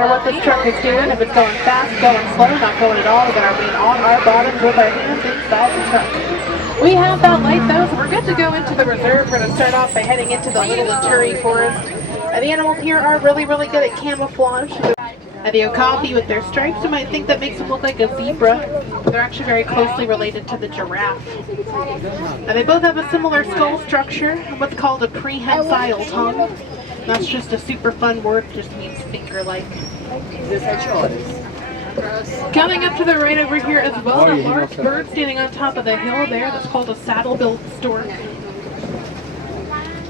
matter what this truck is doing, if it's going fast, going slow, not going at all, we're going to remain on our bottoms with our hands inside the truck. We have that light though, so we're good to go into the reserve. We're going to start off by heading into the Little Turi Forest. The animals here are really good at camouflage. The okapi with their stripes, you might think that makes them look like a zebra. They're actually very closely related to the giraffe. They both have a similar skull structure and what's called a prehensile tongue. That's just a super fun word, it just means finger-like. Coming up to the right over here as well, a large bird standing on top of the hill there that's called a saddle-billed stork.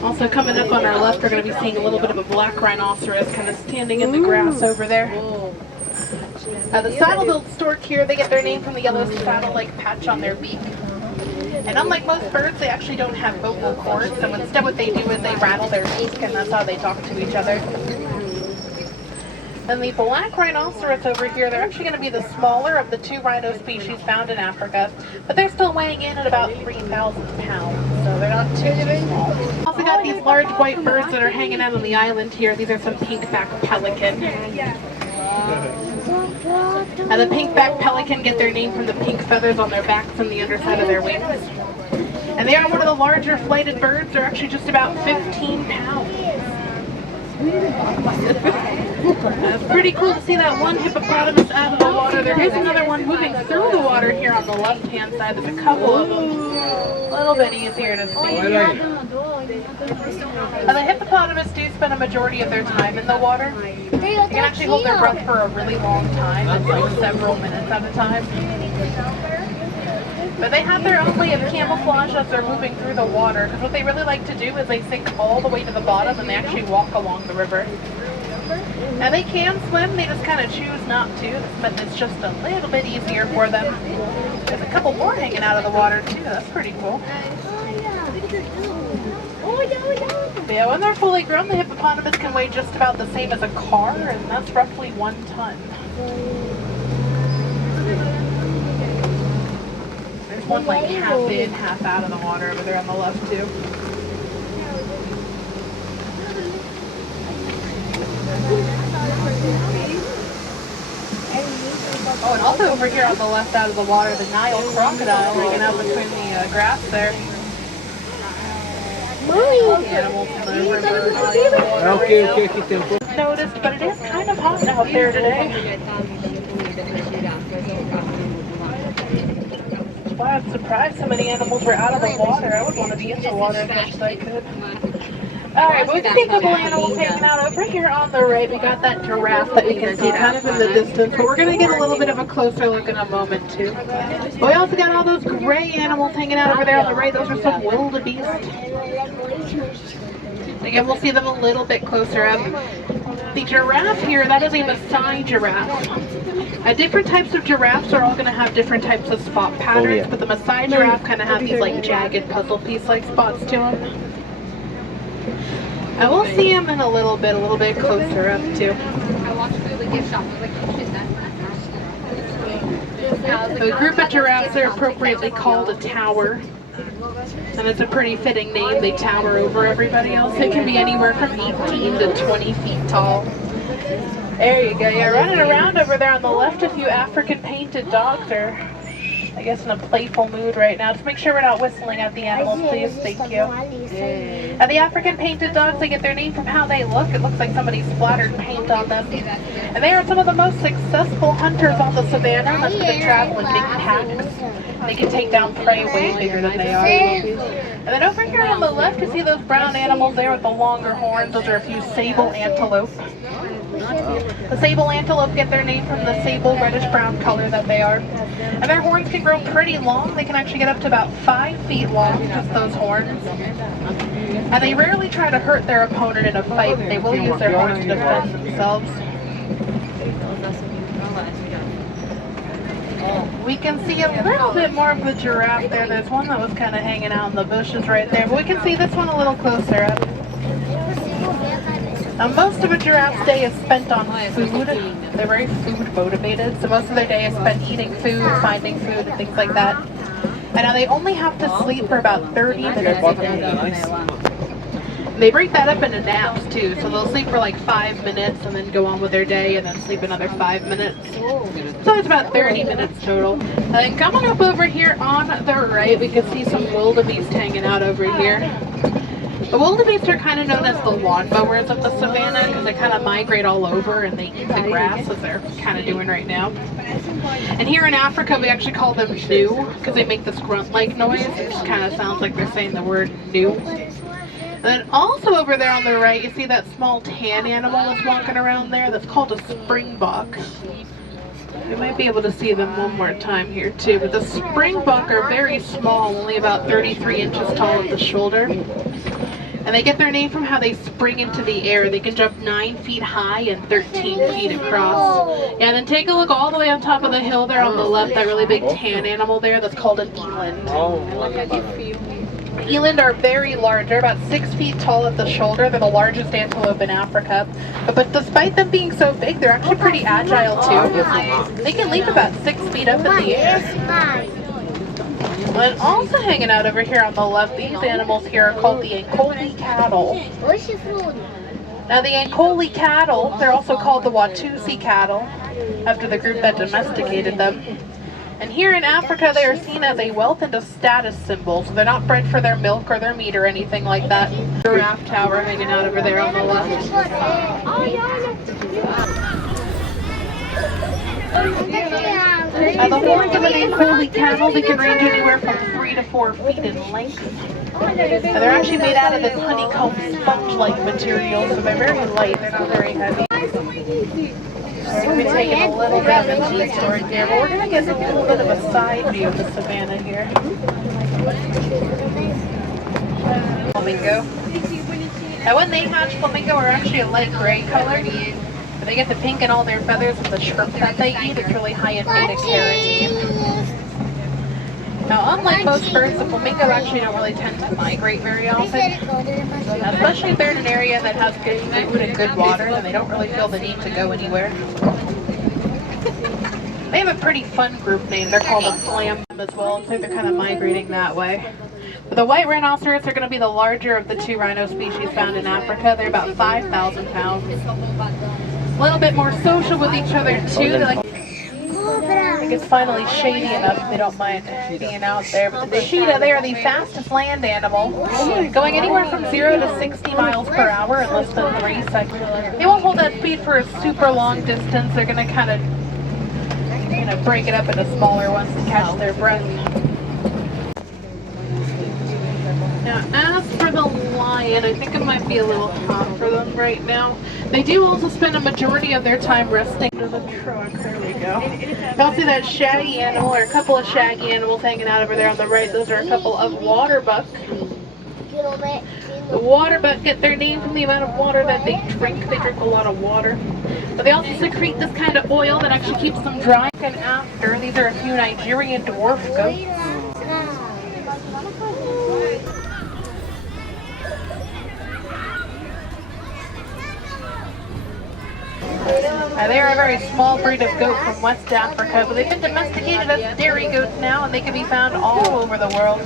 Also coming up on our left, we're going to be seeing a little bit of a black rhinoceros kind of standing in the grass over there. The saddle-billed stork here, they get their name from the yellow saddle-like patch on their beak. And unlike most birds, they actually don't have vocal cords, so instead what they do is they rattle their beak, and that's how they talk to each other. Then the black rhinoceros over here, they're actually going to be the smaller of the two rhino species found in Africa, but they're still weighing in at about 3,000 pounds, so they're not too small. Also got these large white birds that are hanging out on the island here. These are some pink-backed pelican. The pink-backed pelican get their name from the pink feathers on their backs and the underside of their wings. And they are one of the larger flighted birds. They're actually just about 15 pounds. It's pretty cool to see that one hippopotamus out of the water. There is another one moving through the water here on the left-hand side. There's a couple of them. A little bit easier to see. The hippopotamus do spend a majority of their time in the water. They can actually hold their breath for a really long time. It's like several minutes at a time. But they have their own way of camouflage as they're moving through the water, because what they really like to do is they sink all the way to the bottom and they actually walk along the river. And they can swim, they just kind of choose not to. This method's just a little bit easier for them. There's a couple more hanging out of the water too, that's pretty cool. But yeah, when they're fully grown, the hippopotamus can weigh just about the same as a car, and that's roughly 1 ton. There's one like half in, half out of the water over there on the left too. Oh, and also over here on the left out of the water, the Nile crocodile hanging out between the grass there. Animals noticed, but it is kind of hot out there today. Wow, I'm surprised so many animals were out of the water. I would want to be in the water as much as I could. Alright, but we can see a couple animals hanging out over here on the right. We got that giraffe that we can see kind of in the distance, but we're going to get a little bit of a closer look in a moment too. But we also got all those gray animals hanging out over there on the right. Those are some wildebeest. Again, we'll see them a little bit closer up. The giraffe here, that is a Maasai giraffe. Different types of giraffes are all going to have different types of spot patterns, but the Maasai giraffe kind of have these like jagged puzzle piece-like spots to them. I will see him in a little bit closer up too. The group of giraffes are appropriately called a tower. And it's a pretty fitting name. They tower over everybody else. It can be anywhere from 18 to 20 feet tall. There you go. Yeah, running around over there on the left, a few African painted dogs are, I guess, in a playful mood right now. Just make sure we're not whistling at the animals, please. Thank you. The African painted dogs, they get their name from how they look. It looks like somebody splattered paint on them. And they are some of the most successful hunters on the savannah. That's because they travel in big packs. They can take down prey way bigger than they are. And then over here on the left, you see those brown animals there with the longer horns. Those are a few sable antelope. The sable antelope get their name from the sable reddish-brown color that they are. And their horns can grow pretty long. They can actually get up to about 5 feet long, just those horns. And they rarely try to hurt their opponent in a fight. They will use their horns to defend themselves. We can see a little bit more of the giraffe there. There's one that was kind of hanging out in the bushes right there. But we can see this one a little closer up. Most of a giraffe's day is spent on food. They're very food motivated, so most of their day is spent eating food, finding food, and things like that. And now they only have to sleep for about 30 minutes a day. They break that up into naps too, so they'll sleep for like 5 minutes and then go on with their day and then sleep another 5 minutes. So it's about 30 minutes total. And then coming up over here on the right, we can see some wildebeest hanging out over here. The wildebeest are kind of known as the lawnmowers of the savannah because they kind of migrate all over and they eat the grass, as they're kind of doing right now. And here in Africa, we actually call them new because they make this grunt-like noise. It just kind of sounds like they're saying the word new. And then also over there on the right, you see that small tan animal that's walking around there. That's called a springbok. You might be able to see them one more time here too. But the springbok are very small, only about 33 inches tall at the shoulder. And they get their name from how they spring into the air. They can jump 9 feet high and 13 feet across. Yeah, and then take a look all the way on top of the hill there on the left, that really big tan animal there, that's called an eland. Eland are very large. They're about 6 feet tall at the shoulder. They're the largest antelope in Africa. But despite them being so big, they're actually pretty agile too. They can leap about 6 feet up in the air. And also hanging out over here on the left, these animals here are called the Ankole cattle. Now the Ankole cattle, they're also called the Watusi cattle, after the group that domesticated them. And here in Africa, they are seen as a wealth and a status symbol, so they're not bred for their milk or their meat or anything like that. Giraffe tower hanging out over there on the left. The horns of an Ankole camel, they can range anywhere from 3 to 4 feet in length. And they're actually made out of this honeycomb sponge-like material, so they're very light, they're not very heavy. We've been taking a little bit of a detour here, but we're going to get a little bit of a side view of the savannah here. Flamingo. Now when they hatch, flamingo are actually a light gray color. But they get the pink in all their feathers and the shrimp that they eat. It's really high in beta-carotene. Now, unlike most birds, the flamingo actually don't really tend to migrate very often. Now, especially if they're in an area that has good food and good water, then they don't really feel the need to go anywhere. They have a pretty fun group name. They're called a slam as well. Looks like they're kind of migrating that way. But the white rhinoceros are going to be the larger of the 2 rhino species found in Africa. They're about 5,000 pounds. A little bit more social with each other too. They're like, I think it's finally shady enough they don't mind being out there. But the cheetah, they are the fastest land animal, going anywhere from 0 to 60 miles per hour in less than 3 seconds. They won't hold that speed for a super long distance. They're going to kind of, break it up into smaller ones to catch their breath. Now, as for the lion, I think it might be a little hot for them right now. They do also spend a majority of their time resting under the truck. There we go. Y'all see that shaggy animal, or a couple of shaggy animals hanging out over there on the right. Those are a couple of waterbuck. The waterbuck get their name from the amount of water that they drink. They drink a lot of water. But they also secrete this kind of oil that actually keeps them dry. And after, these are a few Nigerian dwarf goats. They are a very small breed of goat from West Africa, but they've been domesticated as dairy goats now, and they can be found all over the world.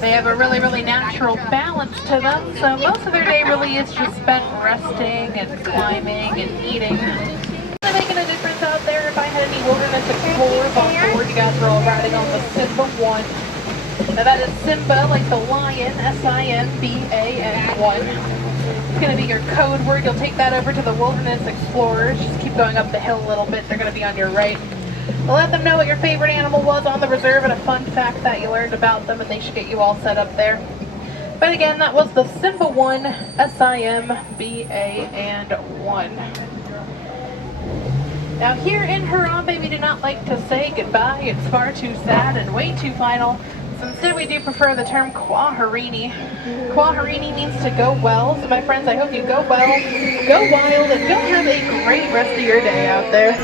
They have a really, really natural balance to them, so most of their day really is just spent resting and climbing and eating. Making a difference out there. If I had any wilderness explorers on board, you guys are all riding on the Simba 1. Now that is Simba, like the lion, S-I-M-B-A, and 1. It's going to be your code word. You'll take that over to the Wilderness Explorers. Just keep going up the hill a little bit. They're going to be on your right. We'll let them know what your favorite animal was on the reserve and a fun fact that you learned about them, and they should get you all set up there. But again, that was the Simba 1, S-I-M-B-A, and 1. Now here in Harambe, we do not like to say goodbye. It's far too sad and way too final. So instead we do prefer the term Kwaherini. Kwaherini means to go well. So my friends, I hope you go well, go wild, and go have a great rest of your day out there.